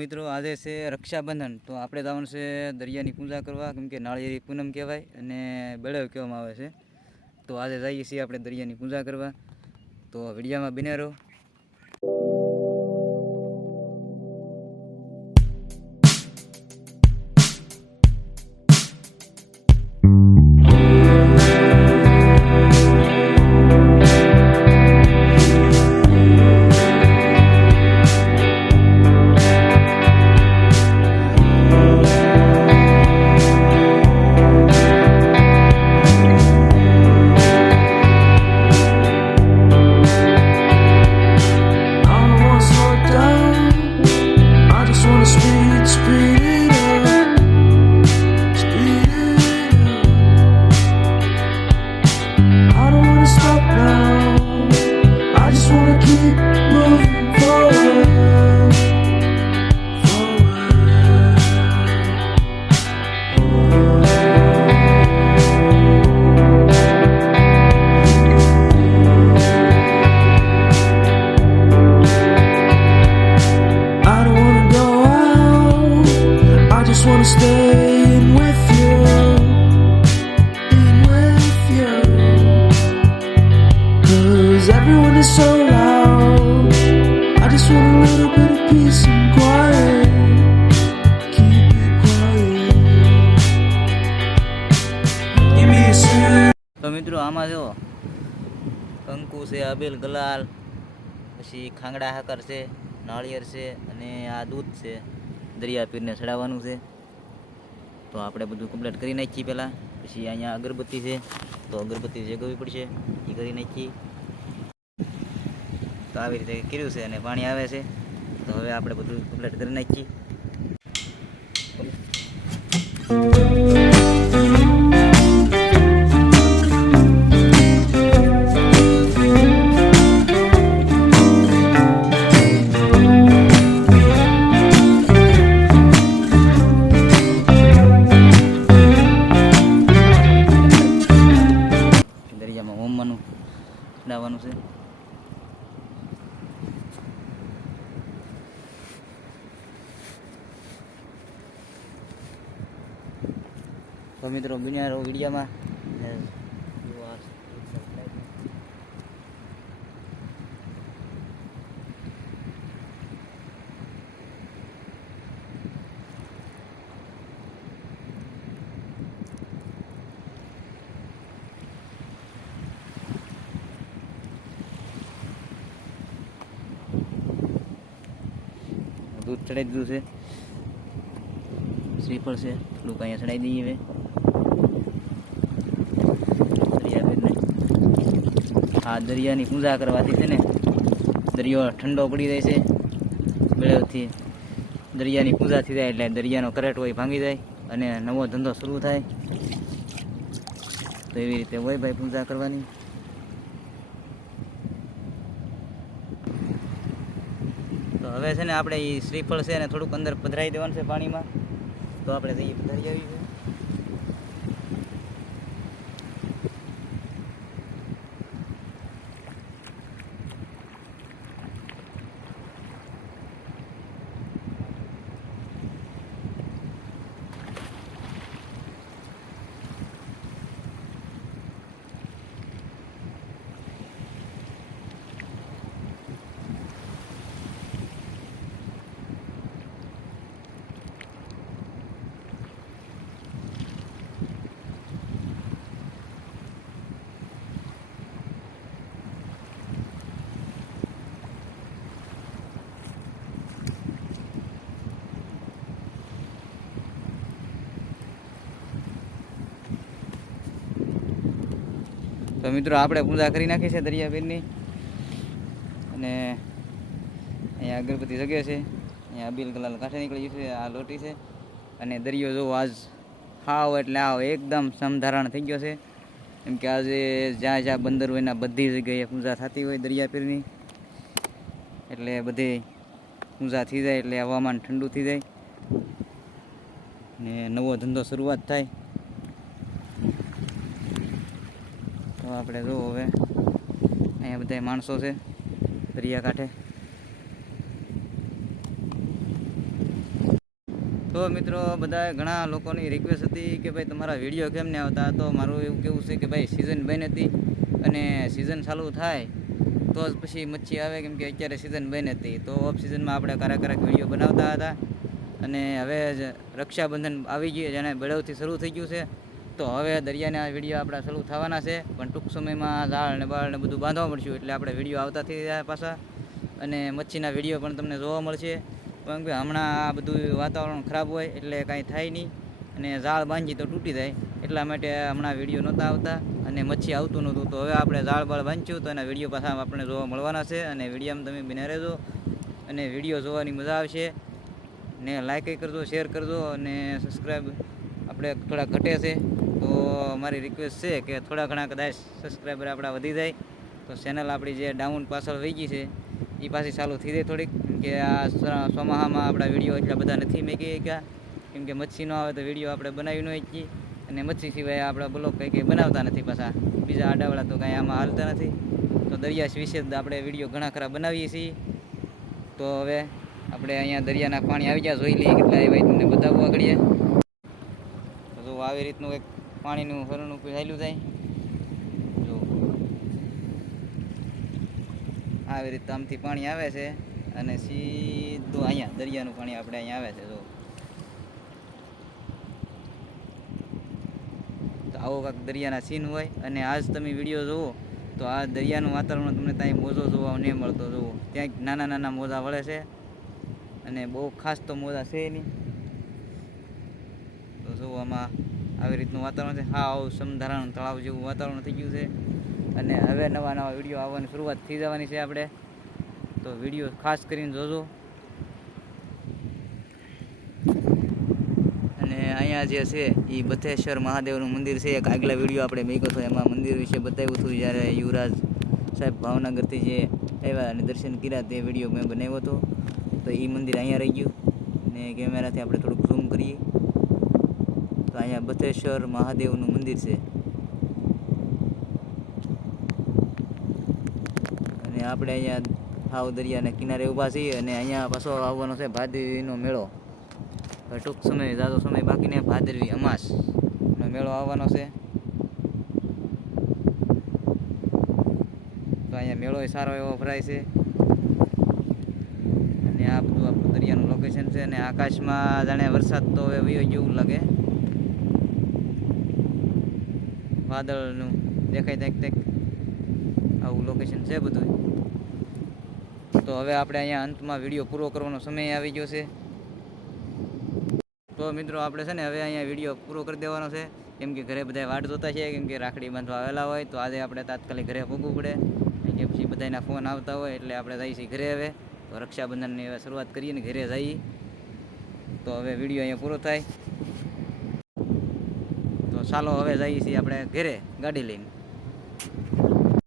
મિત્રો, આજે છે રક્ષાબંધન. તો આપણે જવાનું છે દરિયાની પૂજા કરવા, કેમ કે નાળિયેરી પૂનમ કહેવાય અને બળેવ કહેવામાં આવે છે. તો આજે જઈએ છીએ આપણે દરિયાની પૂજા કરવા. તો વિડીયામાં બન્યા I don't wanna stop now. Cause everyone is so loud. I just want a little bit of peace and quiet. Keep it quiet. Give me a second. તો મિત્રો, આમાં જો કંકુ છે, અબેલ ગલાલ, પછી ખાંગડા હાકર છે, નાળિયેર છે, અને આ દૂધ છે, દરિયા પીરને ચડાવવાનું છે તો આપણે બધું કમ્પ્લીટ કરી નાખીએ પહેલાં પછી અહીંયા અગરબત્તી છે તો અગરબત્તી જગાવવી પડશે એ કરી નાખીએ. તો આવી રીતે કર્યું છે અને પાણી આવે છે. તો હવે આપણે બધું કમ્પ્લીટ કરી નાખીએ. તો મિત્રો બિના રહો વિડીયામાં. દૂધ ચડાવી દીધું છે. શ્રીફળ છે. થોડુંક અહીંયા ચડાવી દઈએ હવે દરિયાબેનને આ દરિયાની પૂજા કરવાથી છે ને દરિયો ઠંડો પડી જાય છે. બેળવથી દરિયાની પૂજા થઈ જાય એટલે દરિયાનો કરેટ હોય ભાંગી જાય અને નવો ધંધો શરૂ થાય. તો એવી રીતે હોય ભાઈ પૂજા કરવાની. તો હવે છે ને આપણે એ શ્રીફળ છે ને થોડુંક અંદર પધરાવી દેવાનું છે પાણીમાં. તો આપણે જઈએ પધરાવી આવી છે તો મિત્રો આપણે પૂજા કરી નાખી છે દરિયાબેનની. અને અહીંયા અગરબત્તી જગ્યા છે. અહીંયા અબીલ કલાલ કાંઠે નીકળી છે, આ લોટી છે. અને દરિયો જો આજ હાવ એટલે આવ એકદમ સમધારણ થઈ ગયો છે. કેમ કે આજે જ્યાં જ્યાં બંદર હોય એના બધી જગ્યાએ પૂજા થતી હોય દરિયાપીરની. એટલે બધી પૂજા થઈ જાય એટલે હવામાન ઠંડુ થઈ જાય. ને નવો ધંધો શરૂઆત થાય. તો આપણે જો હવે અહીંયા બધા માણસો છે, દરિયા કાંઠે. તો મિત્રો બધા ઘણા લોકોની રિક્વેસ્ટ હતી કે ભાઈ તમારા વીડિયો કેમ નહીં આવતા? તો મારું એવું કેવું છે કે ભાઈ સિઝન બની હતી અને સિઝન ચાલુ થાય, તો જ પછી મચ્છી આવે કેમ કે અત્યારે સિઝન બની હતી. તો ઓફ સિઝનમાં આપણે કારક કારક વીડિયો બનાવતા હતા અને હવે જ રક્ષાબંધન આવી ગયું જેને બળવથી શરૂ થઈ ગયું છે. તો હવે દરિયાના વીડિયો આપણા શરૂ થવાના છે, પણ ટૂંક સમયમાં ઝાડ ને બાળ ને બધું બાંધવા મળશું એટલે આપણે વીડિયો આવતા થઈ જાય પાછા. અને મચ્છીના વીડિયો પણ તમને જોવા મળશે. પણ કે હમણાં આ બધું વાતાવરણ ખરાબ હોય એટલે કાંઈ થાય નહીં. અને ઝાડ બાંધી તો તૂટી જાય, એટલા માટે હમણાં વીડિયો નહોતા આવતા. અને મચ્છી આવતું નહોતું, તો હવે આપણે ઝાડ બાળ બાંધ્યું તો એના વીડિયો પાછા આપણે જોવા મળવાના છે. અને વિડીયોમાં તમે બિના રહેજો. અને વીડિયો જોવાની મજા આવશે. ને લાઈક કરજો શેર કરજો, અને સબસ્ક્રાઈબ આપણે થોડા ઘટે છે. તો મારી રિક્વેસ્ટ છે કે થોડા ઘણા કદાચ સબસ્ક્રાઈબર આપણા વધી જાય. તો ચેનલ આપણી જે ડાઉન પાછળ વહી ગઈ છે એ પાછી ચાલુ થઈ જાય થોડીક. કે આ ચોમાહામાં આપણા વીડિયો એટલા બધા નથી મેકી શક્યા. કેમ કે મચ્છી ન આવે તો વીડિયો આપણે બનાવી ન શકીએ. અને મચ્છી સિવાય આપણા બ્લોગ કંઈ કંઈ બનાવતા નથી પાછા. બીજા આડાવાળા તો કાંઈ આમાં હાલતા નથી. તો દરિયા વિશે આપણે વીડિયો ઘણા ખરા બનાવીએ છીએ. તો હવે આપણે અહીંયા દરિયાના પાણી આવી ગયા. જોઈ લઈએ કેટલા આવ્યા તમને બતાવવું આગળ તો આવી રીતનું એક પાણીનું હરણું ચાલ્યું જાય. જો. આવી રીતે આમથી પાણી આવે છે અને સીધું અહીંયા દરિયાનું પાણી આપણે અહીંયા આવે છે, જો. તો આવો કાંક દરિયાના સીન હોય અને આજ તમે વીડિયો જુઓ, તો આ દરિયાનું વાતાવરણ તમને ત્યાં મોજો જોવા નહીં મળતો, જુઓ. ત્યાં નાના નાના મોજા વળે છે અને બહુ ખાસ તો મોજા છે નહીં. તો જુઓ આમાં આવી રીતનું વાતાવરણ છે. હા, આવું સમધારણ તળાવ જેવું વાતાવરણ થઈ ગયું છે. અને હવે નવા નવા વીડિયો આવવાની શરૂઆત થઈ જવાની છે આપણે. તો વીડિયો ખાસ કરીને જોજો. અને અહીંયા જે છે એ બથેશ્વર મહાદેવનું મંદિર છે. એક આગલા વીડિયો આપણે મેક્યો હતો. એમાં મંદિર વિશે બતાવ્યું હતું જ્યારે યુવરાજ સાહેબ ભાવનગરથી જે આવ્યા અને દર્શન કર્યા તે વીડિયો મેં બનાવ્યો હતો. તો એ મંદિર અહીંયા રહી ગયું. ને કેમેરાથી આપણે થોડુંક ઝૂમ કરીએ. અહીંયા બથેશ્વર મહાદેવનું મંદિર છે. અને આપણે અહીંયા હાવ દરિયાના કિનારે ઊભા છીએ અને અહીંયા પાછો આવવાનો છે ભાદરવીનો મેળો. ટૂંક સમય, ઝાઝો સમય બાકીને ભાદરવી અમાસનો મેળો આવવાનો છે. તો અહીંયા મેળો સારો એવો ભરાય છે. અને આ બધું આપણું દરિયાનું લોકેશન છે અને આકાશમાં જાણે વરસાદ તો હવે વયો જેવું લાગે. વાદળનું દેખાય ત્યાં ત્યાં આવું લોકેશન છે બધું. તો હવે આપણે અહીંયા અંતમાં વીડિયો પૂરો કરવાનો સમય આવી ગયો છે. તો મિત્રો આપણે છે ને હવે અહીંયા વીડિયો પૂરો કરી દેવાનો છે. કેમ કે ઘરે બધા વાટ જોતા છે, કેમ કે રાખડી બાંધવા આવેલા હોય, તો આજે આપણે તાત્કાલિક ઘરે ભોગવું પડે. કે પછી બધાના ફોન આવતા હોય, એટલે આપણે જઈએ છીએ ઘરે હવે. તો રક્ષાબંધનની હવે શરૂઆત કરીએ ને ઘરે જઈએ. તો હવે વીડિયો અહીંયા પૂરો થાય. ચાલો હવે જઈએ છીએ આપણે ઘરે ગાડી લઈને.